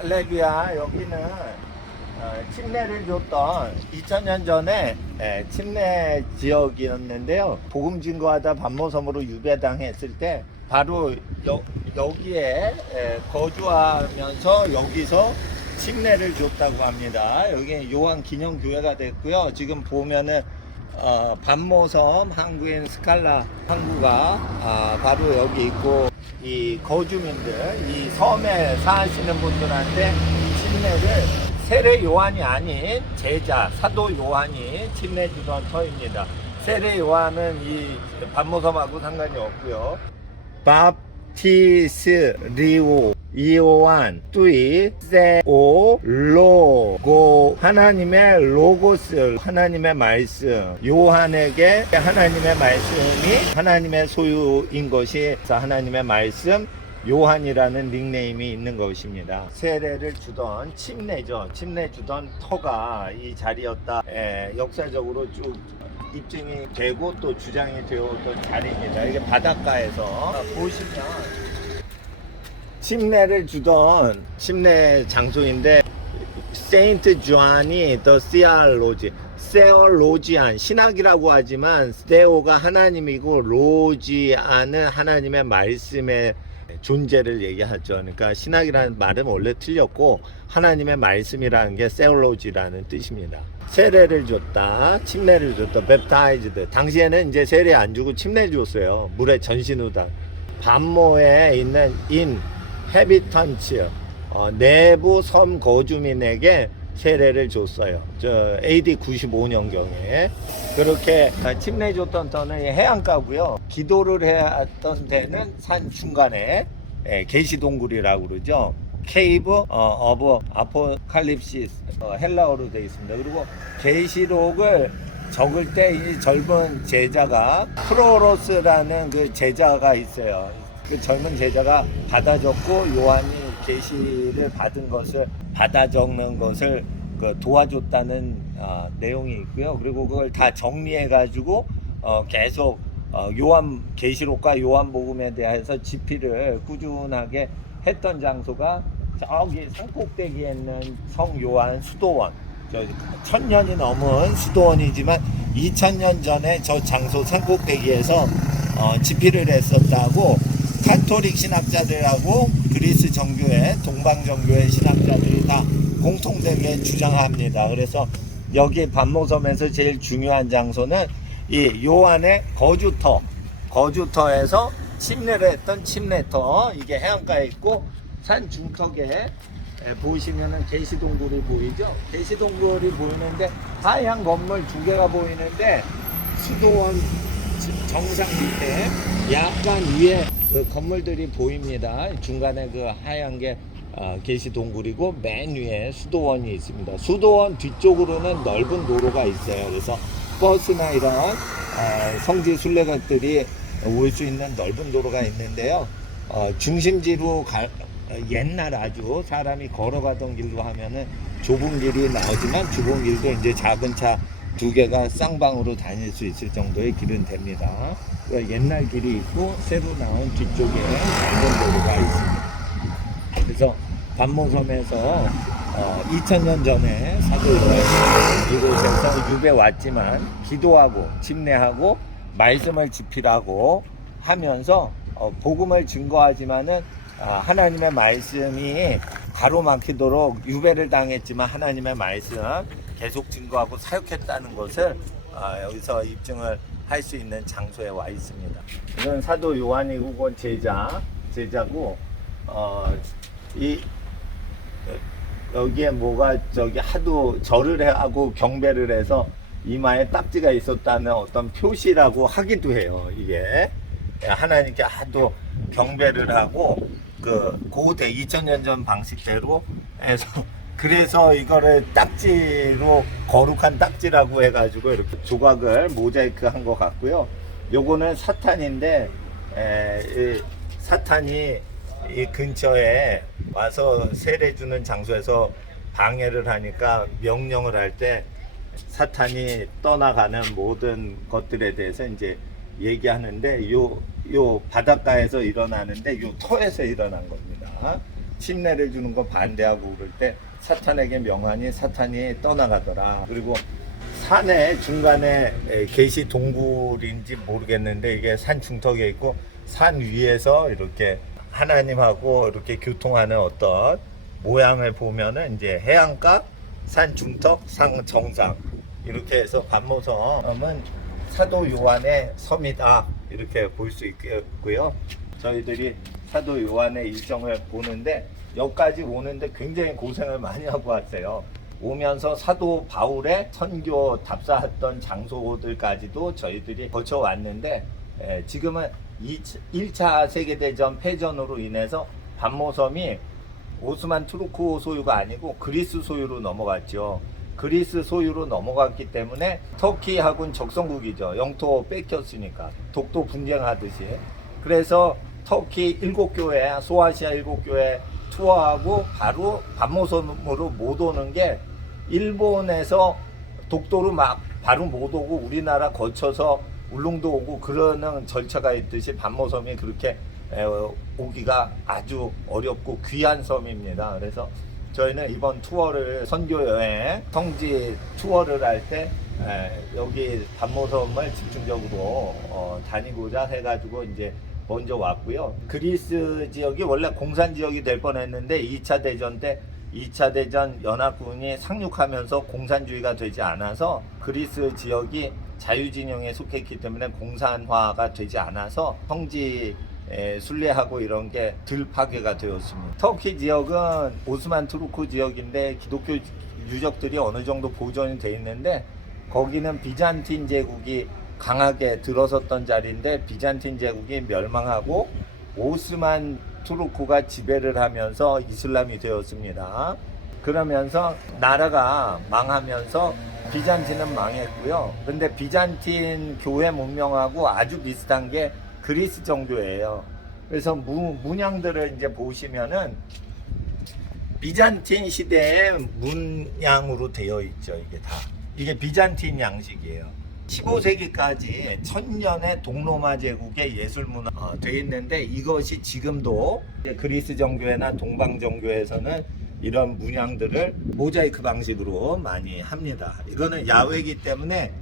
할렐루야. 여기는 침례를 줬던 2000년 전에 침례 지역이었는데요. 복음 증거하다 반모섬으로 유배당했을 때 바로 여기에 거주하면서 여기서 침례를 줬다고 합니다. 여기 요한 기념교회가 됐고요. 지금 보면은 반모섬 항구인 스칼라 항구가 바로 여기 있고, 이 거주민들, 이 섬에 사시는 분들한테 침례를 세례 요한이 아닌 제자 사도 요한이 침례 주던 터입니다. 세례 요한은 이 반모섬하고 상관이 없고요. 바티스 리오 이오한 뚜이 세오 로고, 하나님의 로고스, 하나님의 말씀, 요한에게 하나님의 말씀이 하나님의 소유인 것이 하나님의 말씀 요한이라는 닉네임이 있는 것입니다. 세례를 주던 침례죠. 침례 주던 터가 이 자리였다. 역사적으로 쭉 입증이 되고 또 주장이 되었던 자리입니다. 이게 바닷가에서 보시면 침례를 주던 침례 장소인데, 세인트 주안이 더 시알로지, 세얼로지안, 신학이라고 하지만 세오가 하나님이고 로지안은 하나님의 말씀의 존재를 얘기하죠. 그러니까 신학이라는 말은 원래 틀렸고 하나님의 말씀이라는 게 세올로지라는 뜻입니다. 세례를 줬다, 침례를 줬다, 웹타이즈드. 당시에는 이제 세례 안 주고 침례 줬어요. 물에 전신우다. 반모에 있는 헤비턴츠, 내부 섬 거주민에게 세례를 줬어요. AD 95년경에 그렇게 침례 줬던 터는 해안가고요. 기도를 했던 데는 산 중간에 계시동굴이라고 그러죠. 케이브 오브 아포칼립시스, 헬라어로 되어 있습니다. 그리고 계시록을 적을 때 이 젊은 제자가 프로로스라는 그 제자가 있어요. 그 젊은 제자가 받아 적고 요한이 계시를 받은 것을 받아 적는 것을 도와줬다는 내용이 있고요. 그리고 그걸 다 정리해 가지고 계속 요한 계시록과 요한복음에 대해서 집필을 꾸준하게 했던 장소가 저기 산꼭대기에 있는 성 요한 수도원, 1000년이 넘은 수도원이지만 2000년 전에 저 장소 산꼭대기에서 집필을 했었다고 카톨릭 신학자들하고 그리스 정교회, 동방 정교회 신학자들이 다 공통되게 주장합니다. 그래서 여기 반모섬에서 제일 중요한 장소는 이 요한의 거주터에서 침례를 했던 침례터, 이게 해안가에 있고, 산 중턱에 보시면은 계시동굴이 보이죠? 계시동굴이 보이는데 하얀 건물 두 개가 보이는데, 수도원 정상 밑에 약간 위에 그 건물들이 보입니다. 중간에 그 하얀 게 계시동굴이고 맨 위에 수도원이 있습니다. 수도원 뒤쪽으로는 넓은 도로가 있어요. 그래서 버스나 이런 성지 순례객들이 올 수 있는 넓은 도로가 있는데요. 중심지로 옛날 아주 사람이 걸어가던 길로 하면은 좁은 길이 나오지만 좁은 길도 이제 작은 차 두 개가 쌍방으로 다닐 수 있을 정도의 길은 됩니다. 옛날 길이 있고 새로 나온 뒤쪽에 넓은 도로가 있습니다. 그래서 반모섬에서 2000년 전에 사도 요한이 이곳에서 유배 왔지만 기도하고 침례하고 말씀을 집필하고 하면서 복음을 증거하지만은 하나님의 말씀이 가로막히도록 유배를 당했지만 하나님의 말씀 계속 증거하고 사역했다는 것을 여기서 입증을 할 수 있는 장소에 와 있습니다. 이건 사도 요한이 그건 제자고, 여기에 뭐가 하도 절을 하고 경배를 해서 이마에 딱지가 있었다는 어떤 표시라고 하기도 해요. 이게 하나님께 하도 경배를 하고 고대 2000년 전 방식대로 해서, 그래서 이거를 딱지로 거룩한 딱지라고 해가지고 이렇게 조각을 모자이크 한 것 같고요. 요거는 사탄인데, 사탄이 이 근처에 와서 세례 주는 장소에서 방해를 하니까 명령을 할 때 사탄이 떠나가는 모든 것들에 대해서 이제 얘기하는데, 요 바닷가에서 일어나는데 요 터에서 일어난 겁니다. 침례를 주는 거 반대하고 그럴 때 사탄에게 명하니 사탄이 떠나가더라. 그리고 산의 중간에 계시 동굴인지 모르겠는데 이게 산 중턱에 있고 산 위에서 이렇게 하나님하고 이렇게 교통하는 어떤 모양을 보면은 이제 해안가, 산 중턱, 산 정상 이렇게 해서 반모섬은 사도 요한의 섬이다 이렇게 볼 수 있고요. 저희들이 사도 요한의 일정을 보는데 여기까지 오는데 굉장히 고생을 많이 하고 왔어요. 오면서 사도 바울의 선교 답사했던 장소들까지도 저희들이 거쳐왔는데 지금은 1차 세계대전 패전으로 인해서 반모섬이 오스만 투르크 소유가 아니고 그리스 소유로 넘어갔죠. 그리스 소유로 넘어갔기 때문에 터키하고는 적성국이죠. 영토 뺏겼으니까 독도 분쟁하듯이. 그래서 터키 7교회, 소아시아 7교회 투어하고 바로 반모섬으로 못 오는 게 일본에서 독도로 막 바로 못 오고 우리나라 거쳐서 울릉도 오고 그러는 절차가 있듯이 반모섬이 그렇게 오기가 아주 어렵고 귀한 섬입니다. 그래서 저희는 이번 투어를 선교 여행 성지 투어를 할 때 여기 반모섬을 집중적으로 다니고자 해가지고 이제 먼저 왔고요. 그리스 지역이 원래 공산 지역이 될 뻔했는데 2차 대전 때 2차 대전 연합군이 상륙하면서 공산주의가 되지 않아서 그리스 지역이 자유진영에 속했기 때문에 공산화가 되지 않아서 성지 순례하고 이런 게 덜 파괴가 되었습니다. 터키 지역은 오스만 투르크 지역인데 기독교 유적들이 어느 정도 보존이 돼 있는데 거기는 비잔틴 제국이 강하게 들어섰던 자리인데 비잔틴 제국이 멸망하고 오스만 투르크가 지배를 하면서 이슬람이 되었습니다. 그러면서 나라가 망하면서 비잔틴은 망했고요. 근데 비잔틴 교회 문명하고 아주 비슷한 게 그리스 정도예요. 그래서 문양들을 이제 보시면은 비잔틴 시대의 문양으로 되어 있죠. 이게 다. 이게 비잔틴 양식이에요. 15세기까지 천년의 동로마 제국의 예술 문화 되어 있는데 이것이 지금도 그리스 정교회나 동방 정교회에서는 이런 문양들을 모자이크 방식으로 많이 합니다. 이거는 야외이기 때문에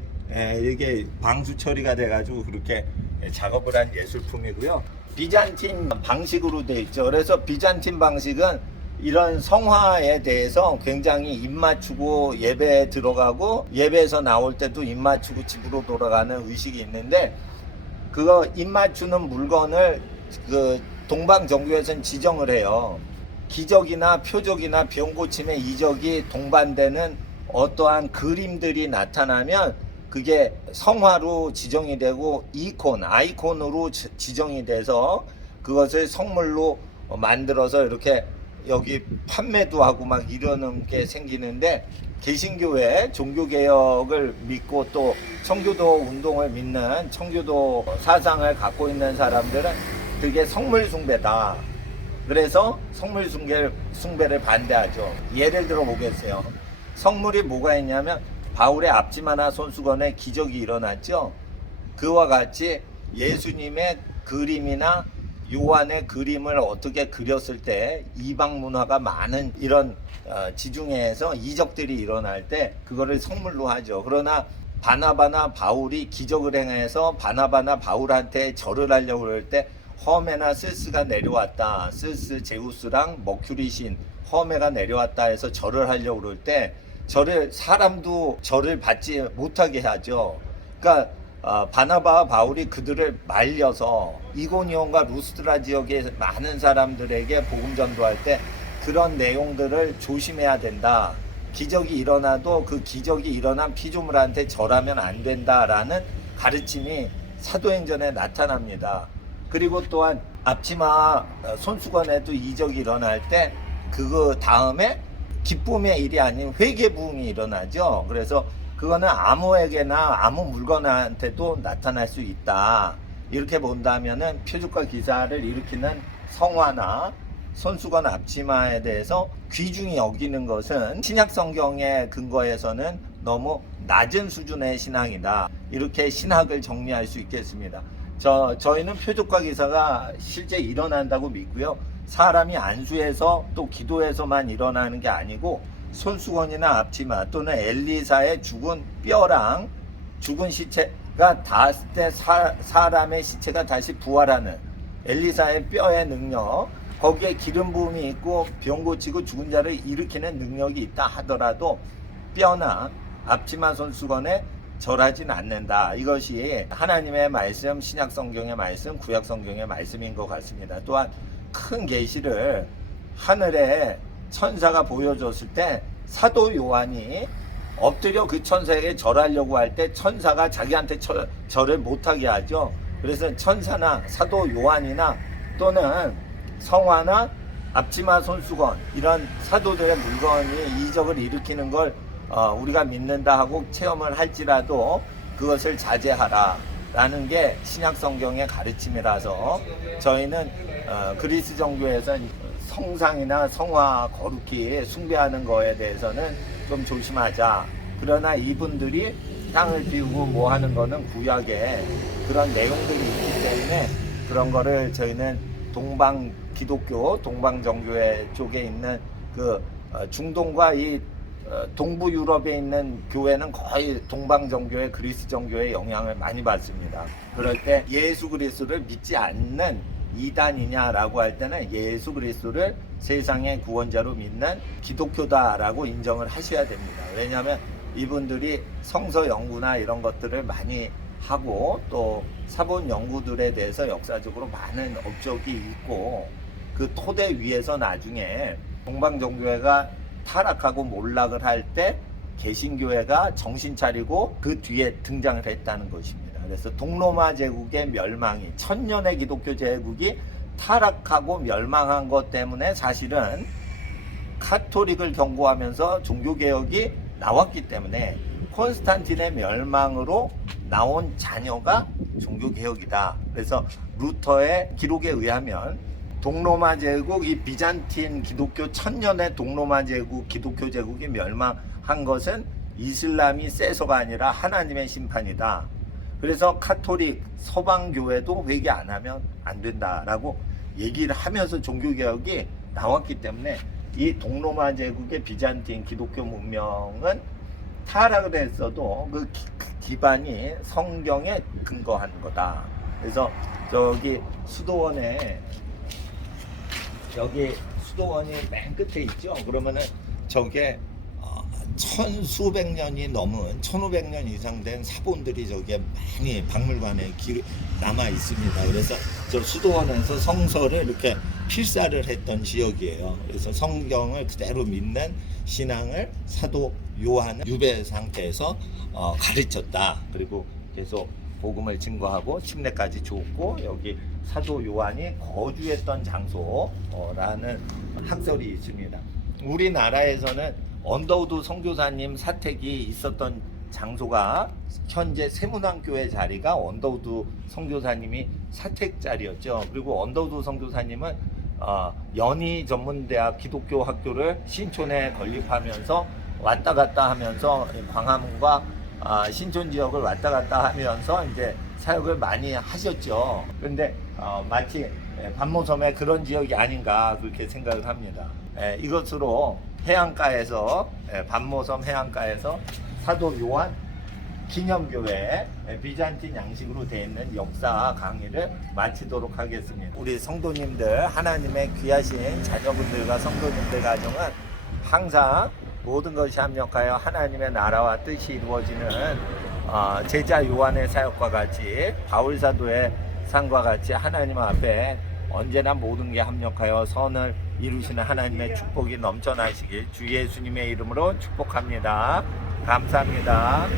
이게 방수 처리가 돼가지고 그렇게 작업을 한 예술품이고요. 비잔틴 방식으로 되어 있죠. 그래서 비잔틴 방식은 이런 성화에 대해서 굉장히 입맞추고 예배에 들어가고 예배에서 나올 때도 입맞추고 집으로 돌아가는 의식이 있는데 그거 입맞추는 물건을 그 동방 정교에서는 지정을 해요. 기적이나 표적이나 병 고침의 이적이 동반되는 어떠한 그림들이 나타나면 그게 성화로 지정이 되고 아이콘으로 지정이 돼서 그것을 선물로 만들어서 이렇게 여기 판매도 하고 막 이러는 게 생기는데 개신교회 종교개혁을 믿고 또 청교도 운동을 믿는 청교도 사상을 갖고 있는 사람들은 그게 성물숭배다. 그래서 성물숭배를 반대하죠. 예를 들어 보겠어요. 성물이 뭐가 있냐면 바울의 앞치마나 손수건에 기적이 일어났죠. 그와 같이 예수님의 그림이나 요한의 그림을 어떻게 그렸을 때 이방 문화가 많은 이런 지중해에서 이적들이 일어날 때 그거를 성물로 하죠. 그러나 바나바나 바울이 기적을 행해서 바나바나 바울한테 절을 하려고 그럴 때 허메나 스스가 내려왔다. 스스 제우스랑 머큐리 신 허메가 내려왔다 해서 절을 하려고 그럴 때 사람도 절을 받지 못하게 하죠. 그러니까 바나바와 바울이 그들을 말려서 이고니온과 루스드라 지역의 많은 사람들에게 복음 전도할 때 그런 내용들을 조심해야 된다. 기적이 일어나도 그 기적이 일어난 피조물한테 절하면 안 된다라는 가르침이 사도행전에 나타납니다. 그리고 또한 앞치마 손수건에도 이적이 일어날 때 그거 다음에 기쁨의 일이 아닌 회개 부흥이 일어나죠. 그래서 그거는 아무에게나 아무 물건한테도 나타날 수 있다. 이렇게 본다면은 표적과 기사를 일으키는 성화나 손수건 앞치마에 대해서 귀중히 여기는 것은 신약 성경의 근거에서는 너무 낮은 수준의 신앙이다. 이렇게 신학을 정리할 수 있겠습니다. 저희는 표적과 기사가 실제 일어난다고 믿고요. 사람이 안수해서 또 기도해서만 일어나는 게 아니고 손수건이나 앞치마 또는 엘리사의 죽은 뼈랑 죽은 시체가 닿았을 때 사람의 시체가 다시 부활하는 엘리사의 뼈의 능력, 거기에 기름 부음이 있고 병 고치고 죽은 자를 일으키는 능력이 있다 하더라도 뼈나 앞치마 손수건에 절하진 않는다. 이것이 하나님의 말씀, 신약 성경의 말씀, 구약 성경의 말씀인 것 같습니다. 또한 큰 계시를 하늘에 천사가 보여줬을 때 사도 요한이 엎드려 그 천사에게 절하려고 할 때 천사가 자기한테 절을 못하게 하죠. 그래서 천사나 사도 요한이나 또는 성화나 앞치마 손수건 이런 사도들의 물건이 이적을 일으키는 걸 우리가 믿는다 하고 체험을 할지라도 그것을 자제하라 라는 게 신약 성경의 가르침이라서 저희는 그리스 정교에서 성상이나 성화 거룩히 숭배하는 거에 대해서는 좀 조심하자. 그러나 이분들이 향을 피우고 뭐 하는 거는 구약에 그런 내용들이 있기 때문에 그런 거를 저희는 동방 기독교, 동방 정교회 쪽에 있는 그 중동과 이 동부 유럽에 있는 교회는 거의 동방 정교회, 그리스 정교회의 영향을 많이 받습니다. 그럴 때 예수 그리스도를 믿지 않는 이단이냐라고 할 때는 예수 그리스도를 세상의 구원자로 믿는 기독교다라고 인정을 하셔야 됩니다. 왜냐하면 이분들이 성서 연구나 이런 것들을 많이 하고 또 사본 연구들에 대해서 역사적으로 많은 업적이 있고 그 토대 위에서 나중에 동방정교회가 타락하고 몰락을 할 때 개신교회가 정신 차리고 그 뒤에 등장을 했다는 것입니다. 그래서 동로마 제국의 멸망이 천년의 기독교 제국이 타락하고 멸망한 것 때문에 사실은 카톨릭을 경고하면서 종교개혁이 나왔기 때문에 콘스탄틴의 멸망으로 나온 자녀가 종교개혁이다. 그래서 루터의 기록에 의하면 동로마 제국, 이 비잔틴 기독교 천년의 동로마 제국, 기독교 제국이 멸망한 것은 이슬람이 세서가 아니라 하나님의 심판이다. 그래서 카톨릭 서방교회도 회개 안 하면 안 된다라고 얘기를 하면서 종교개혁이 나왔기 때문에 이 동로마 제국의 비잔틴 기독교 문명은 타락을 했어도 그 기반이 성경에 근거한 거다. 그래서 저기 수도원에 여기 수도원이 맨 끝에 있죠. 그러면은 저게 천수백 년이 넘은 1500년 이상 된 사본들이 저게 많이 박물관에 남아 있습니다. 그래서 저 수도원에서 성서를 이렇게 필사를 했던 지역이에요. 그래서 성경을 그대로 믿는 신앙을 사도 요한은 유배 상태에서 가르쳤다. 그리고 계속 복음을 증거하고 침례까지 줬고 여기 사도 요한이 거주했던 장소라는 학설이 있습니다. 우리나라에서는 언더우드 선교사님 사택이 있었던 장소가 현재 세문왕교회 자리가 언더우드 선교사님이 사택 자리였죠. 그리고 언더우드 선교사님은 연희 전문대학 기독교 학교를 신촌에 건립하면서 왔다 갔다 하면서 광화문과 신촌 지역을 왔다 갔다 하면서 이제 사역을 많이 하셨죠. 그런데 마치 반모섬의 그런 지역이 아닌가 그렇게 생각을 합니다. 이것으로 해안가에서 반모섬 해안가에서 사도 요한 기념교회 비잔틴 양식으로 되어 있는 역사 강의를 마치도록 하겠습니다. 우리 성도님들, 하나님의 귀하신 자녀분들과 성도님들 가정은 항상 모든 것이 합력하여 하나님의 나라와 뜻이 이루어지는 제자 요한의 사역과 같이 바울 사도의 삶과 같이 하나님 앞에 언제나 모든 게 합력하여 선을 이루시는 하나님의 축복이 넘쳐나시길 주 예수님의 이름으로 축복합니다. 감사합니다.